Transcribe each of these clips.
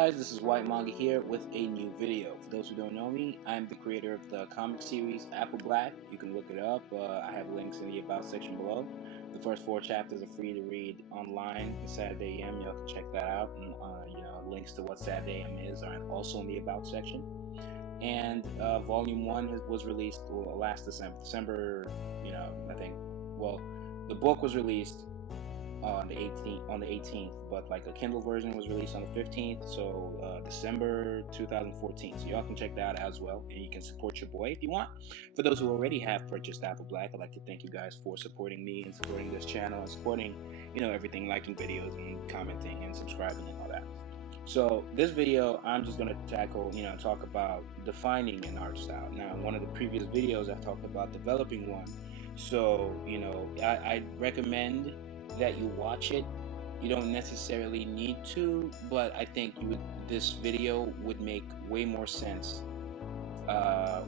guys, this is White Manga here with a new video. For those who don't know me, I'm the creator of the comic series Apple Black. You can look it up. I have links in the About section below. The first 4 chapters are free to read online on Saturday AM. Y'all can check that out. And links to what Saturday AM is are also in the About section. And Volume 1 was released last December. I think. Well, the book was released on the 18th, but like a Kindle version was released on the 15th, so December 2014. So y'all can check that out as well, and you can support your boy if you want. For those who already have purchased Apple Black, I'd like to thank you guys for supporting me and supporting this channel and supporting, everything, liking videos and commenting and subscribing and all that. So this video, I'm just going to tackle, talk about defining an art style. Now, in one of the previous videos, I talked about developing one. So, I recommend that you watch it. You don't necessarily need to, but I think this video would make way more sense,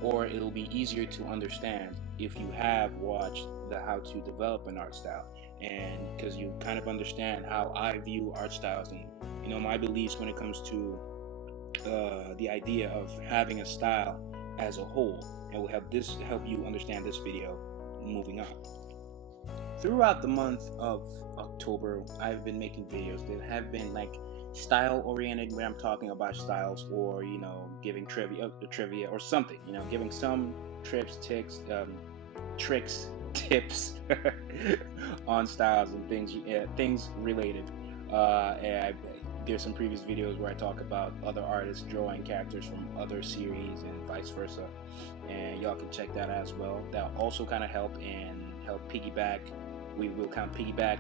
or it'll be easier to understand if you have watched the how to develop an art style, and because you kind of understand how I view art styles and my beliefs when it comes to the idea of having a style as a whole, and will help you understand this video moving on. Throughout the month of October, I've been making videos that have been like style oriented, when I'm talking about styles, or giving trivia or something, giving some tricks, tips on styles and things related. There's some previous videos where I talk about other artists drawing characters from other series and vice versa, and y'all can check that as well. That'll also kind of help piggyback. We will kind of piggyback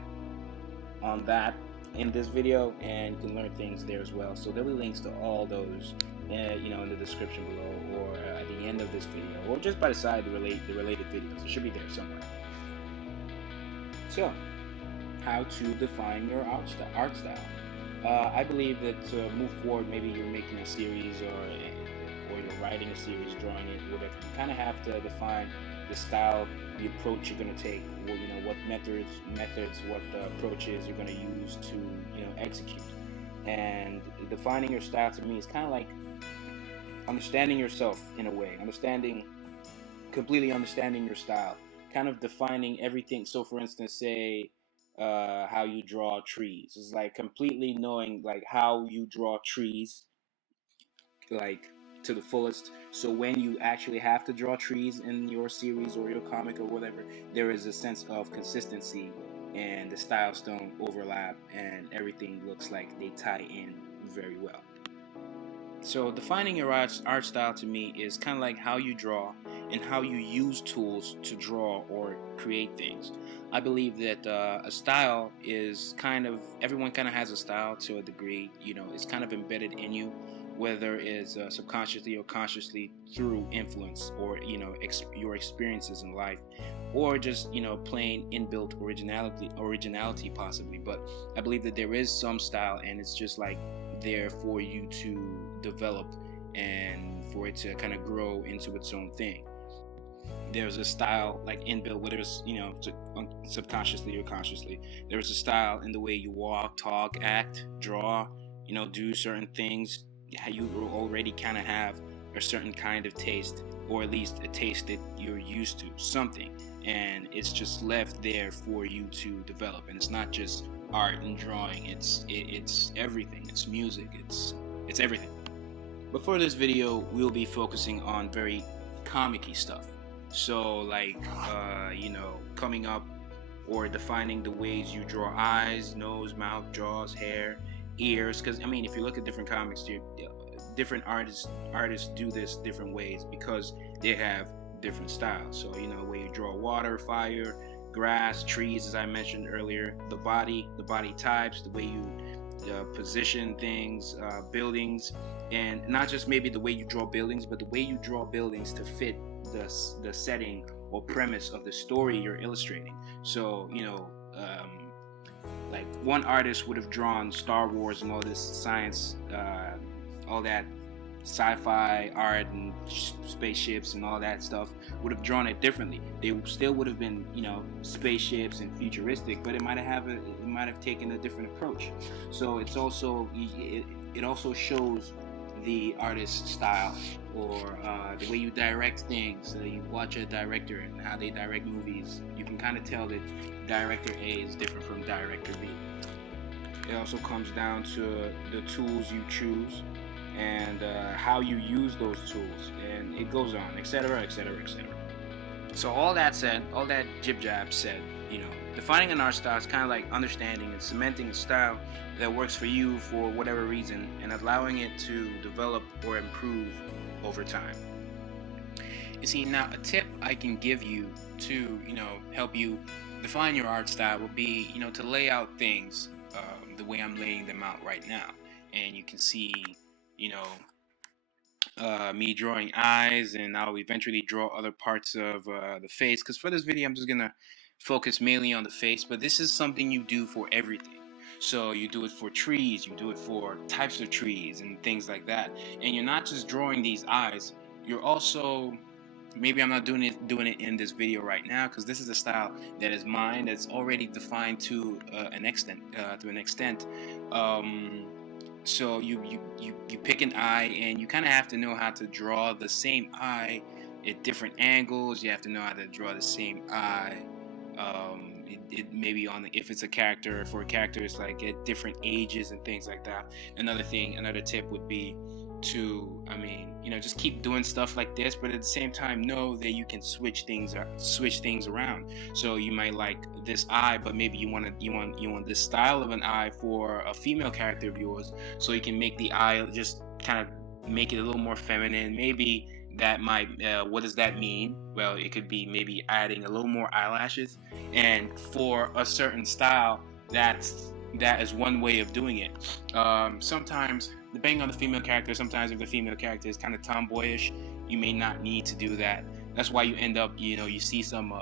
on that in this video, and you can learn things there as well. So there'll be links to all those, in the description below, or at the end of this video, or just by the side the related videos. It should be there somewhere. So, how to define your art style? I believe that to move forward, maybe you're making a series, or you're writing a series, drawing it, whatever. You kind of have to define the style, the approach you're going to take, what methods, what approaches you're going to use to, execute. And defining your style to me is kind of like understanding yourself in a way, completely understanding your style, kind of defining everything. So for instance, say how you draw trees. It's like completely knowing like how you draw trees, like to the fullest. So when you actually have to draw trees in your series or your comic or whatever, there is a sense of consistency, and the styles don't overlap, and everything looks like they tie in very well. So defining your art style to me is kind of like how you draw and how you use tools to draw or create things. I believe that a style is everyone kind of has a style to a degree. It's kind of embedded in you, whether it's subconsciously or consciously through influence, or your experiences in life, or just plain inbuilt originality possibly. But I believe that there is some style, and it's just like there for you to develop and for it to kind of grow into its own thing. There's a style like inbuilt, whether it's subconsciously or consciously. There's a style in the way you walk, talk, act, draw, do certain things. You already kind of have a certain kind of taste, or at least a taste that you're used to, something, and it's just left there for you to develop. And it's not just art and drawing, it's everything. It's music, it's everything. But for this video, we'll be focusing on very comic-y stuff. So like coming up or defining the ways you draw eyes, nose, mouth, jaws, hair, ears, because if you look at different comics, different artists do this different ways because they have different styles. So the way you draw water, fire, grass, trees, as I mentioned earlier, the body types, the way you position things, buildings, and not just maybe the way you draw buildings, but the way you draw buildings to fit the setting or premise of the story you're illustrating. So like one artist would have drawn Star Wars and all this science, all that sci-fi art and spaceships and all that stuff, would have drawn it differently. They still would have been, spaceships and futuristic, but it might have taken a different approach. So it's also it also shows the artist's style, or the way you direct things. You watch a director and how they direct movies, you can kind of tell that director A is different from director B. It also comes down to the tools you choose and how you use those tools, and it goes on, etc., etc., etc. So all that said, all that jib jab said, defining an art style is kind of like understanding and cementing a style that works for you for whatever reason, and allowing it to develop or improve over time. You see, now a tip I can give you to help you define your art style would be to lay out things the way I'm laying them out right now, and you can see me drawing eyes, and I'll eventually draw other parts of the face, because for this video I'm just gonna focus mainly on the face, but this is something you do for everything. So you do it for trees, you do it for types of trees and things like that, and you're not just drawing these eyes, you're also, maybe I'm not doing it in this video right now, because this is a style that is mine, that's already defined to an extent. So you pick an eye, and you kind of have to know how to draw the same eye at different angles. You have to know how to draw the same eye. It maybe if it's a character, for a character, it's like at different ages and things like that. Another tip would be to, just keep doing stuff like this, but at the same time know that you can switch things around. So you might like this eye, but maybe you want this style of an eye for a female character of yours, so you can make the eye, just kind of make it a little more feminine. Maybe that might, what does that mean? Well, it could be maybe adding a little more eyelashes, and for a certain style, that is one way of doing it. Sometimes, depending on the female character, sometimes if the female character is kind of tomboyish, you may not need to do that. That's why you end up, you see some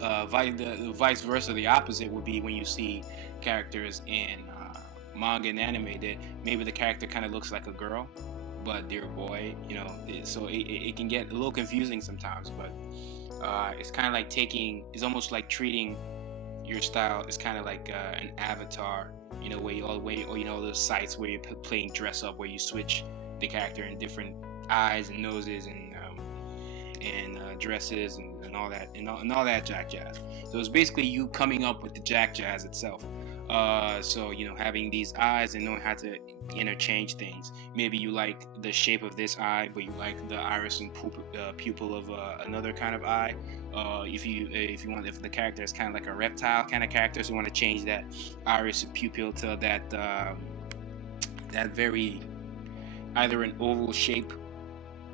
vice versa. The opposite would be when you see characters in manga and anime that maybe the character kind of looks like a girl, but they're a boy. So it can get a little confusing sometimes. But it's kind of like it's almost like treating your style is kind of like an avatar, where you or those sites where you're playing dress up, where you switch the character in different eyes and noses and dresses and all that jack jazz. So it's basically you coming up with the jack jazz itself. So having these eyes and knowing how to interchange things. Maybe you like the shape of this eye, but you like the iris and pupil of another kind of eye. If the character is kind of like a reptile kind of character, so you want to change that iris and pupil to that very, either an oval shape,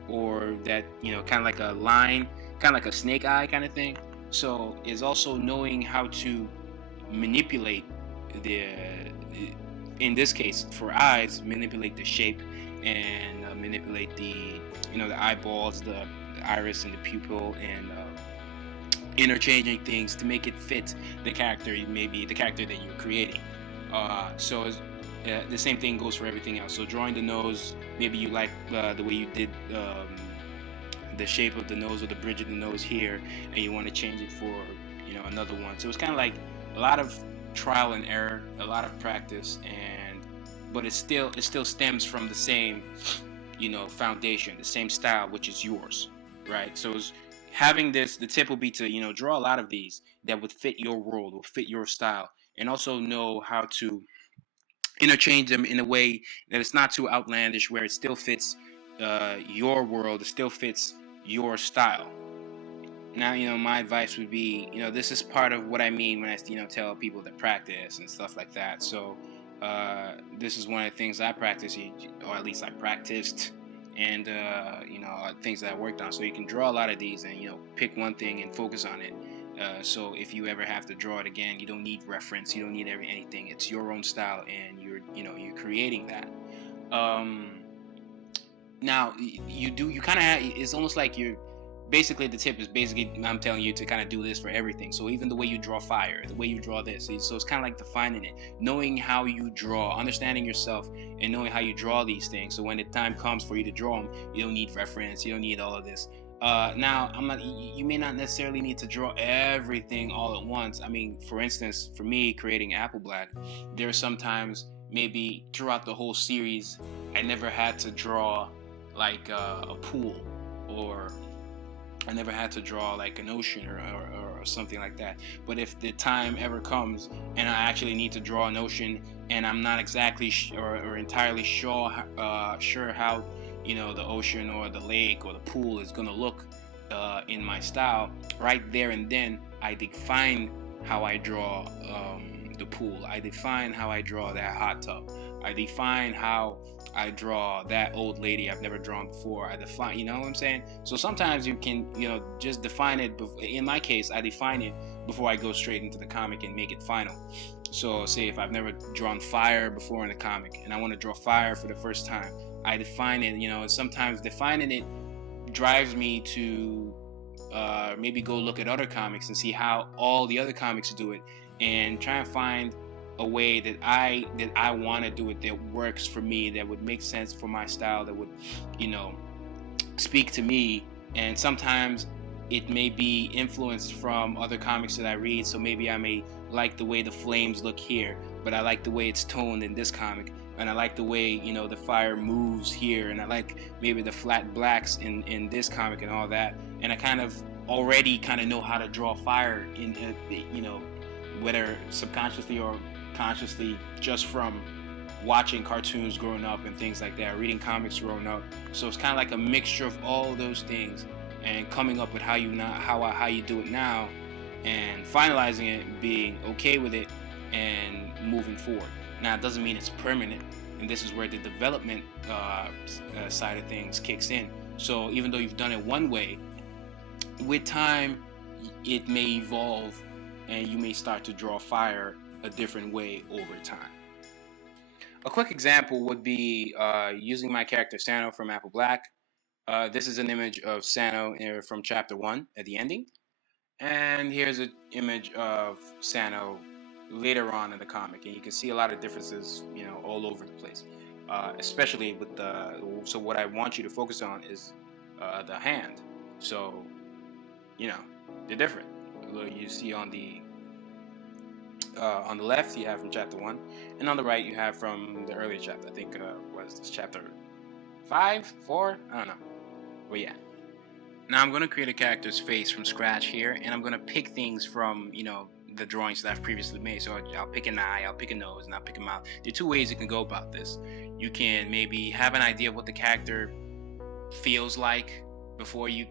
or that kind of like a line, kind of like a snake eye kind of thing. So it's also knowing how to manipulate in this case for eyes, manipulate the shape, and manipulate the eyeballs, the iris and the pupil, and interchanging things to make it fit the character, maybe the character that you're creating. So the same thing goes for everything else. So drawing the nose, maybe you like the way you did the shape of the nose, or the bridge of the nose here, and you want to change it for another one. So it's kind of like a lot of trial and error, a lot of practice, but it still stems from the same foundation, the same style, which is yours, right? So having this, the tip will be to draw a lot of these that would fit your world, will fit your style, and also know how to interchange them in a way that it's not too outlandish, where it still fits your world, it still fits your style. Now, my advice would be, this is part of what I mean when I, tell people to practice and stuff like that. So this is one of the things I practice, or at least I practiced, and things that I worked on. So you can draw a lot of these, and pick one thing and focus on it. So if you ever have to draw it again, you don't need reference, you don't need anything. It's your own style, and you're creating that. Now you kind of have, it's almost like you're, basically the tip is basically I'm telling you to kind of do this for everything. So even the way you draw fire, the way you draw this, so it's kind of like defining it, knowing how you draw, understanding yourself, and knowing how you draw these things. So when the time comes for you to draw them, you don't need reference, you don't need all of this. Now, you may not necessarily need to draw everything all at once. For instance, for me, creating Apple Black, there are sometimes maybe throughout the whole series, I never had to draw like a pool, or I never had to draw like an ocean or something like that. But if the time ever comes and I actually need to draw an ocean, and I'm not exactly or entirely sure how, you know, the ocean or the lake or the pool is gonna look in my style, right there and then I define how I draw the pool. I define how I draw that hot tub. I define how I draw that old lady I've never drawn before. I define, you know what I'm saying? So sometimes you can, you know, just define it. In my case, I define it before I go straight into the comic and make it final. So say if I've never drawn fire before in a comic and I want to draw fire for the first time, I define it, you know, and sometimes defining it drives me to maybe go look at other comics and see how all the other comics do it, and try and find a way that I want to do it, that works for me, that would make sense for my style, that would, you know, speak to me. And sometimes it may be influenced from other comics that I read, so maybe I may like the way the flames look here, but I like the way it's toned in this comic, and I like the way, you know, the fire moves here, and I like maybe the flat blacks in this comic and all that, and I kind of already kind of know how to draw fire in, you know, whether subconsciously or consciously, just from watching cartoons growing up and things like that, reading comics growing up. So it's kind of like a mixture of all those things and coming up with how you do it now, and finalizing it, being okay with it, and moving forward. Now it doesn't mean it's permanent, and this is where the development side of things kicks in. So even though you've done it one way, with time it may evolve, and you may start to draw fire a different way over time. A quick example would be using my character Sano from Apple Black. This is an image of Sano from chapter 1 at the ending, and here's an image of Sano later on in the comic, and you can see a lot of differences, you know, all over the place, especially with so what I want you to focus on is the hand. So, you know, they're different. You see on the left you have from chapter 1, and on the right you have from the earlier chapter. I think what is this, chapter 5, 4? I don't know. But yeah. Now I'm going to create a character's face from scratch here, and I'm going to pick things from, you know, the drawings that I've previously made. So I'll pick an eye, I'll pick a nose, and I'll pick a mouth. There are two ways you can go about this. You can maybe have an idea of what the character feels like before you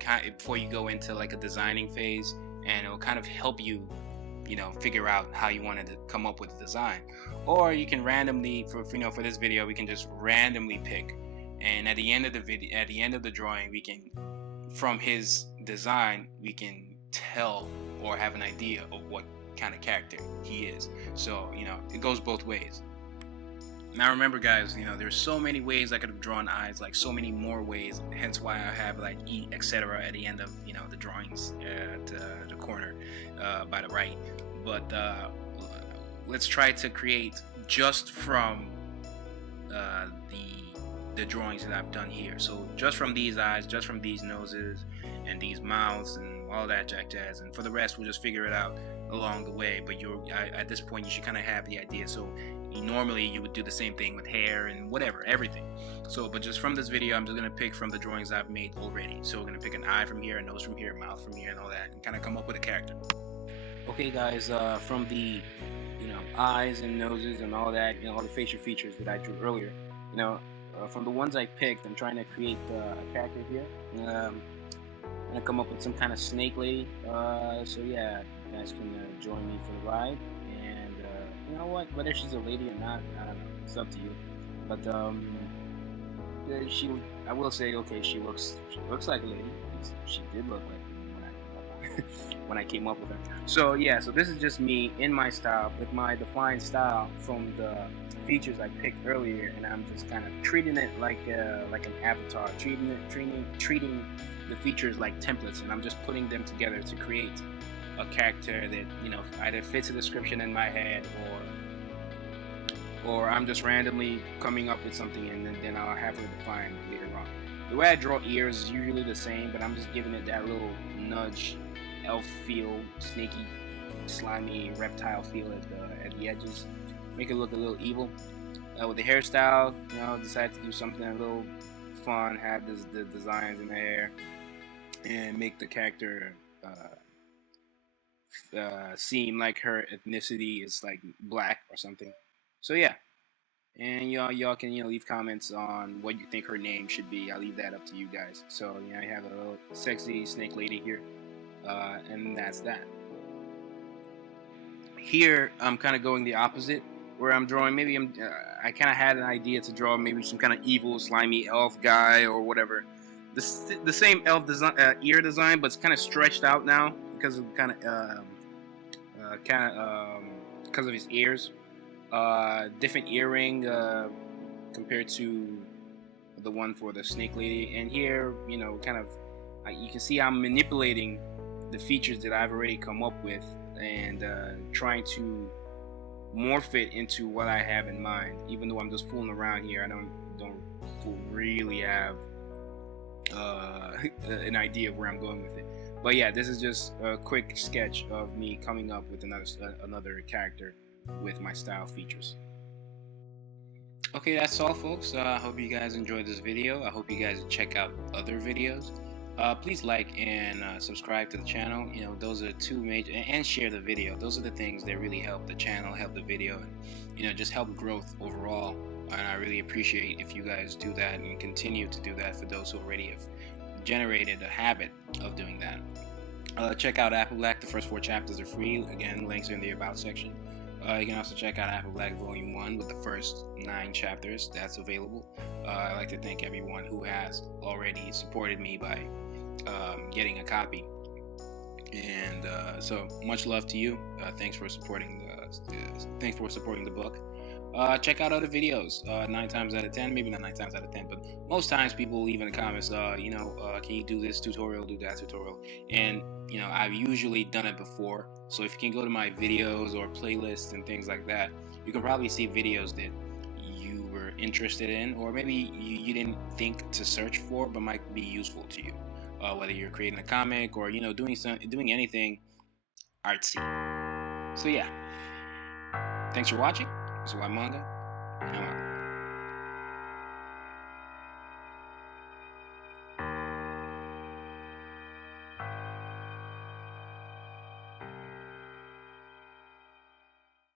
go into like a designing phase, and it'll kind of help you, you know, figure out how you wanted to come up with the design. Or you can randomly, for this video, we can just randomly pick, and at the end of the drawing, we can, from his design, we can tell or have an idea of what kind of character he is. So, you know, it goes both ways. Now remember, guys, you know, there's so many ways I could have drawn eyes, like so many more ways, hence why I have like E, etc. at the end of, you know, the drawings at the corner by the right. But let's try to create just from the drawings that I've done here. So just from these eyes, just from these noses and these mouths and all that jazz, and for the rest we'll just figure it out along the way. But at this point you should kind of have the idea. So normally you would do the same thing with hair and whatever, everything. So, but just from this video, I'm just gonna pick from the drawings I've made already. So we're gonna pick an eye from here, a nose from here, mouth from here, and all that, and kind of come up with a character. Okay, guys, from the, you know, eyes and noses and all that, you know, all the facial features that I drew earlier, you know, from the ones I picked, I'm trying to create a character here. I'm gonna come up with some kind of snake lady. So yeah, you guys can join me for the ride. And you know what? Whether she's a lady or not, I don't know. It's up to you. But I will say, okay, she looks like a lady. She did look like when I came up with her. So yeah, so this is just me in my style, with my defined style from the features I picked earlier, and I'm just kind of treating it like an avatar, treating the features like templates, and I'm just putting them together to create a character that, you know, either fits a description in my head, or I'm just randomly coming up with something, and then I'll have it defined later on. The way I draw ears is usually the same, but I'm just giving it that little nudge, elf feel, snaky, slimy reptile feel at the edges. Make it look a little evil. with the hairstyle, decide to do something a little fun, have the designs in the hair, and make the character seem like her ethnicity is like black or something. So yeah, and y'all can leave comments on what you think her name should be. I'll leave that up to you guys. So I have a little sexy snake lady here, and that's that. Here I'm kind of going the opposite, where I'm drawing. Maybe I kind of had an idea to draw maybe some kind of evil, slimy elf guy or whatever. The same elf design, ear design, but it's kind of stretched out now because of because of his ears. Different earring compared to the one for the snake lady. And here, you can see I'm manipulating the features that I've already come up with and trying to morph it into what I have in mind. Even though I'm just fooling around here, I don't really have an idea of where I'm going with it. But yeah, this is just a quick sketch of me coming up with another character with my style features. Okay, that's all, folks. I hope you guys enjoyed this video. I hope you guys check out other videos. Please like and subscribe to the channel. Those are two major, and share the video. Those are the things that really help the channel, help the video, and just help growth overall. And I really appreciate if you guys do that and continue to do that for those who already have generated a habit of doing that. Check out Apple Black. The first 4 chapters are free. Again, links are in the About section. You can also check out Apple Black Volume 1 with the first 9 chapters. That's available. I'd like to thank everyone who has already supported me by getting a copy. And so much love to you. Thanks for supporting the book. Check out other videos. 9 times out of 10, maybe not 9 times out of 10, but most times people leave in the comments, can you do this tutorial, do that tutorial? And I've usually done it before. So if you can go to my videos or playlists and things like that, you can probably see videos that you were interested in, or maybe you didn't think to search for, but might be useful to you. Whether you're creating a comic or doing anything artsy. So yeah, thanks for watching. This is Manga.